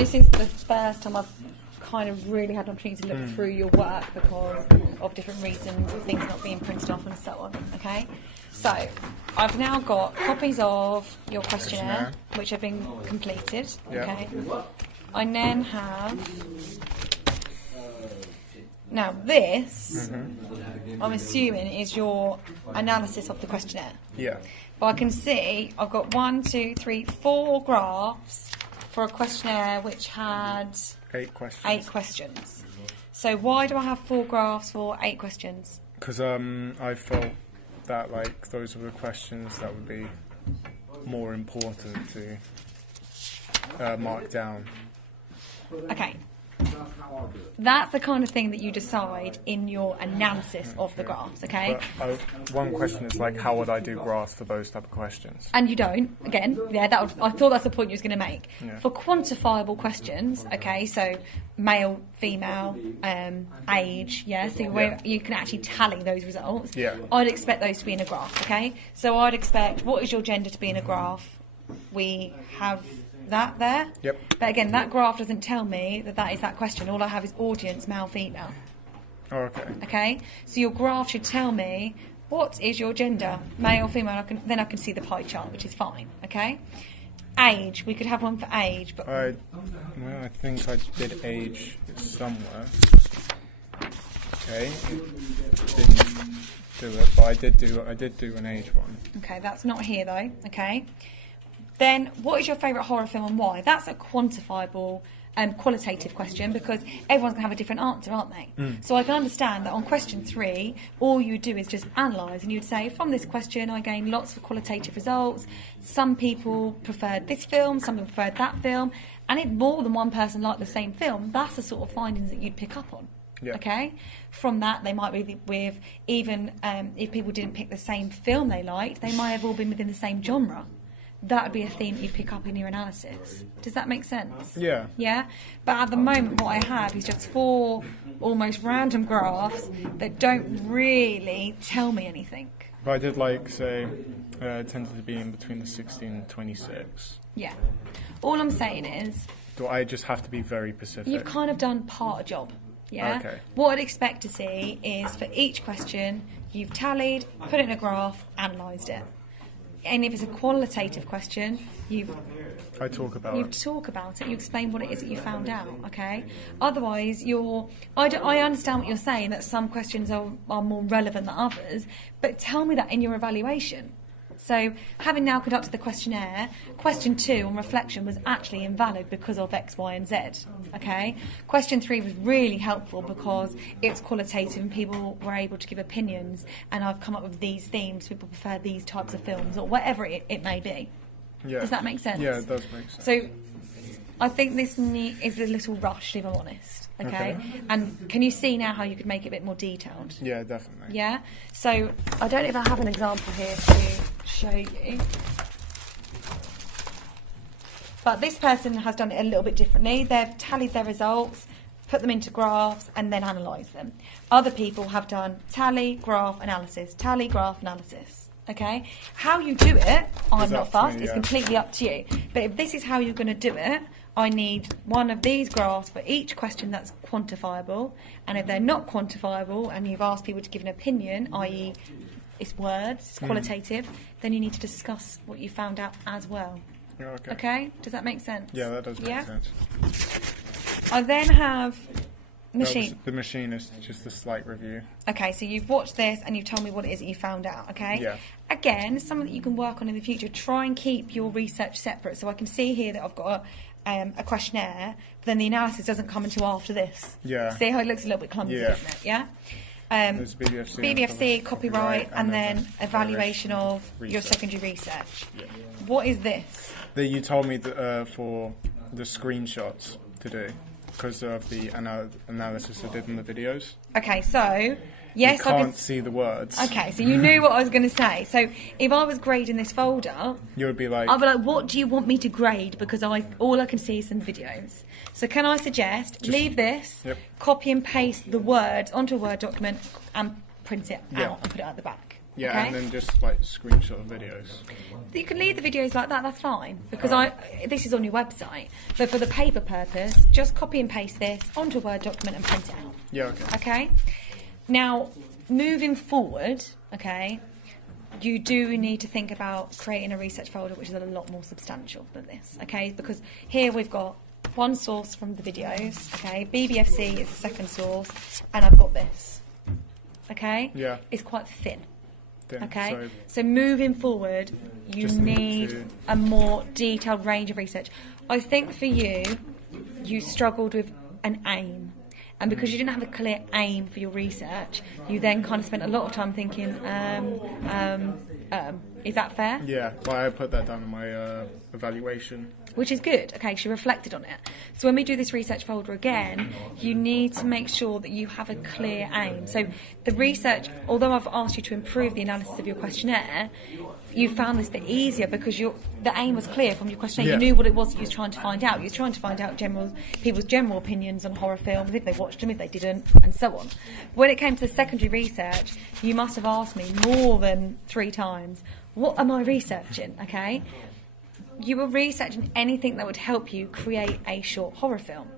this is the first time I've kind of really had an opportunity to look through your work because of different reasons, things not being printed off and so on. Okay, so I've now got copies of your questionnaire which have been completed. Okay, I then have now this. I'm assuming is your analysis of the questionnaire. Yeah. But I can see I've got 1, 2, 3, 4 graphs for a questionnaire which had 8 questions. 8 questions. So why do I have 4 graphs for 8 questions? Because I felt that like those were the questions that would be more important to mark down. Okay. That's the kind of thing that you decide in your analysis of the graphs, okay? But one question is like, how would I do graphs for those type of questions? And you don't, again, yeah, I thought that's the point you was going to make. Yeah. For quantifiable questions, okay, so male, female, age, yeah, so where you can actually tally those results, I'd expect those to be in a graph, okay? So I'd expect, what is your gender to be in a graph? We have that there. Yep. But again, that graph doesn't tell me that is that question. All I have is audience, male, female. Oh, okay. Okay? So your graph should tell me what is your gender, male, female. Then I can see the pie chart, which is fine. Okay? Age. We could have one for age, but I think I did age somewhere. Okay. It didn't do it, but I did do an age one. Okay, that's not here though. Okay. Then, what is your favourite horror film and why? That's a quantifiable, qualitative question because everyone's going to have a different answer, aren't they? So I can understand that on question 3, all you would do is just analyse and you'd say, from this question I gained lots of qualitative results. Some people preferred this film, some people preferred that film. And if more than one person liked the same film, that's the sort of findings that you'd pick up on. Yeah. Okay? From that, they might be with, even if people didn't pick the same film they liked, they might have all been within the same genre. That would be a theme that you'd pick up in your analysis. Does that make sense? Yeah. Yeah? But at the moment, what I have is just 4 almost random graphs that don't really tell me anything. But I did like, say, tended to be in between the 16 and 26. Yeah. All I'm saying is... Do I just have to be very specific? You've kind of done part of the job. Yeah? Okay. What I'd expect to see is for each question, you've tallied, put it in a graph, analysed it. And if it's a qualitative question, you talk about it. You explain what it is that you found out. Okay. Otherwise, I understand what you're saying, that some questions are more relevant than others, but tell me that in your evaluation. So, having now conducted the questionnaire, question 2 on reflection was actually invalid because of X, Y, and Z. Okay? Question 3 was really helpful because it's qualitative and people were able to give opinions, and I've come up with these themes, people prefer these types of films, or whatever it may be. Yeah. Does that make sense? Yeah, it does make sense. So, I think this is a little rushed, if I'm honest. Okay? And can you see now how you could make it a bit more detailed? Yeah, definitely. Yeah? So, I don't know if I have an example here to show you. But this person has done it a little bit differently. They've tallied their results, put them into graphs, and then analysed them. Other people have done tally, graph, analysis. Tally, graph, analysis. Okay? How you do it, I'm not fussed. It's completely up to you. But if this is how you're going to do it, I need one of these graphs for each question that's quantifiable. And if they're not quantifiable and you've asked people to give an opinion, i.e. it's words, it's qualitative, then you need to discuss what you found out as well. Okay. Okay? Does that make sense? Yeah, that does make sense. I then have machine. The machine is just a slight review. Okay, so you've watched this and you've told me what it is that you found out, okay? Yeah. Again, something that you can work on in the future. Try and keep your research separate. So I can see here that I've got a questionnaire, but then the analysis doesn't come until after this. Yeah. See how it looks a little bit clumsy, doesn't it? Yeah? There's BBFC, copyright, and then evaluation of your secondary research. Yeah. What is this? You told me for the screenshots to do because of the analysis I did in the videos. Okay, so yes, you can't see the words. Okay, so you knew what I was going to say. So if I was grading this folder, you would be like, I'd be like, what do you want me to grade? Because all I can see is some videos. So can I suggest leave this, copy and paste the words onto a Word document, and print it out and put it at the back. Yeah, okay? And then just like screenshot of videos. You can leave the videos like that, that's fine, because this is on your website. But for the paper purpose, just copy and paste this onto a Word document and print it out. Yeah, okay. Okay? Now, moving forward, okay, you do need to think about creating a research folder which is a lot more substantial than this, okay? Because here we've got one source from the videos, okay? BBFC is the second source, and I've got this, okay? Yeah. It's quite thin. Then, Okay, so moving forward, you need a more detailed range of research. I think for you, you struggled with an aim. And because you didn't have a clear aim for your research, you then kind of spent a lot of time thinking, is that fair? Yeah, well, I put that down in my evaluation. Which is good, okay, she reflected on it. So when we do this research folder again, you need to make sure that you have a clear aim. So the research, although I've asked you to improve the analysis of your questionnaire, you found this bit easier because the aim was clear from your questionnaire. Yeah. You knew what it was that you were trying to find out. You were trying to find out people's general opinions on horror films, if they watched them, if they didn't, and so on. When it came to the secondary research, you must have asked me more than 3 times, what am I researching, okay? You were researching anything that would help you create a short horror film.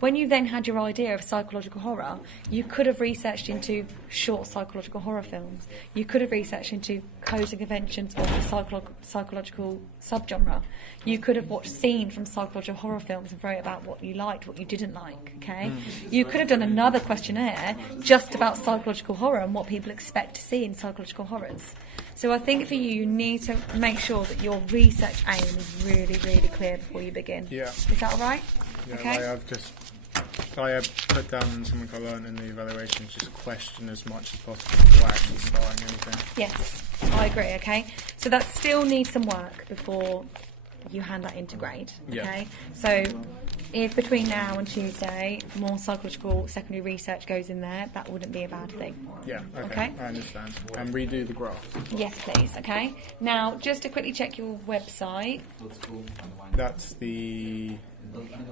When you then had your idea of psychological horror, you could have researched into short psychological horror films. You could have researched into codes and conventions of the psychological subgenre. You could have watched scenes from psychological horror films and wrote about what you liked, what you didn't like, okay? You could have done another questionnaire just about psychological horror and what people expect to see in psychological horrors. So I think for you need to make sure that your research aim is really, really clear before you begin. Yeah. Is that all right? Yeah, Okay. I have put down something I learned in the evaluation, just question as much as possible before actually starting anything. Yes, I agree, okay? So that still needs some work before you hand that into grade, okay? Yeah. So if between now and Tuesday more psychological secondary research goes in there, that wouldn't be a bad thing. Yeah, Okay. I understand. And redo the graph. Yes, please, okay? Now, just to quickly check your website. That's the...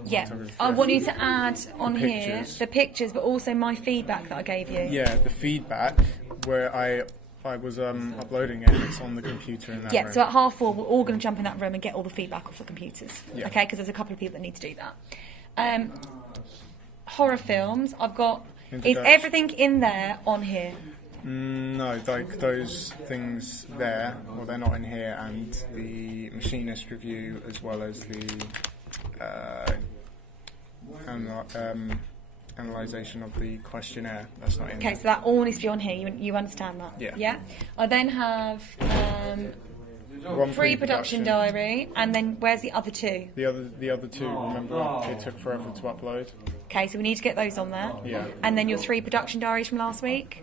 Yeah, I want you to add on The here pictures. the pictures, but also my feedback that I gave you. Yeah, the feedback where I was uploading it. It's on the computer in that Yeah, room. so at 4:30 we're all going to jump in that room and get all the feedback off the computers. Yeah. Okay, because there's a couple of people that need to do that. Horror films, I've got... Is Introduction. everything in there on here? No, like those things there, well, they're not in here, and the machinist review as well as the analysation of the questionnaire. That's not in Okay, there. so that all needs to be on here. You understand that? Yeah. Yeah? I then have One pre-production diary, and then where's the other 2? The other 2, remember, it took forever to upload. Okay, so we need to get those on there. Yeah. And then your 3 production diaries from last week.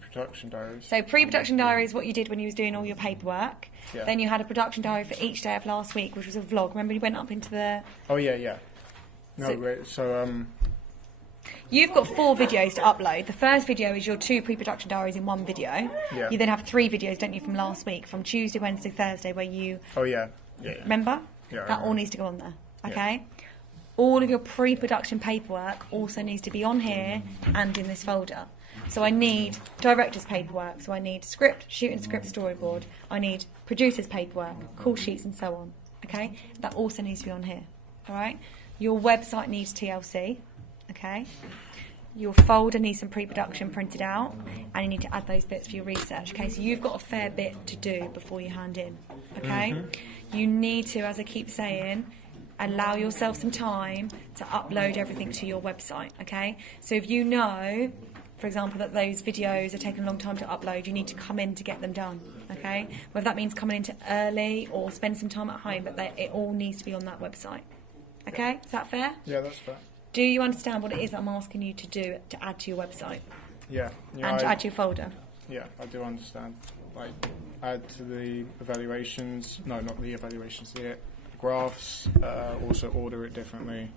Production diaries. So pre-production diary is what you did when you was doing all your paperwork. Yeah. Then you had a production diary for each day of last week, which was a vlog. Remember you went up into the... Oh yeah. No, So- wait. So You've got 4 videos to upload. The first video is your 2 pre-production diaries in one video. Yeah. You then have 3 videos, don't you, from last week, from Tuesday, Wednesday, Thursday, where you... oh yeah. Remember? Yeah, I That all remember. needs to go on there, Yeah. okay? All of your pre-production paperwork also needs to be on here and in this folder. So I need director's paperwork, so I need script, shooting script, storyboard. I need producer's paperwork, call sheets and so on, okay? That also needs to be on here, all right? Your website needs TLC, okay? Your folder needs some pre-production printed out, and you need to add those bits for your research, okay? So you've got a fair bit to do before you hand in, okay? You need to, as I keep saying, allow yourself some time to upload everything to your website, okay? So if you know, for example, that those videos are taking a long time to upload, you need to come in to get them done, okay? Whether that means coming in early or spend some time at home, but it all needs to be on that website, okay? Is that fair? Yeah, that's fair. Do you understand what it is that I'm asking you to do to add to your website Yeah. and to add to your folder? Yeah, I do understand. Like, add to the evaluations. No, not the evaluations. The graphs. Also order it differently.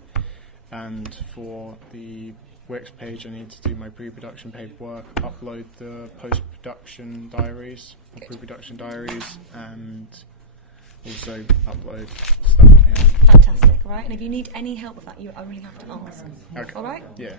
And for the Wix page, I need to do my pre-production paperwork, upload the post-production diaries, or pre-production diaries, and also upload stuff on here. Fantastic, all right? And if you need any help with that, I really have to ask. Okay. All right? Yeah.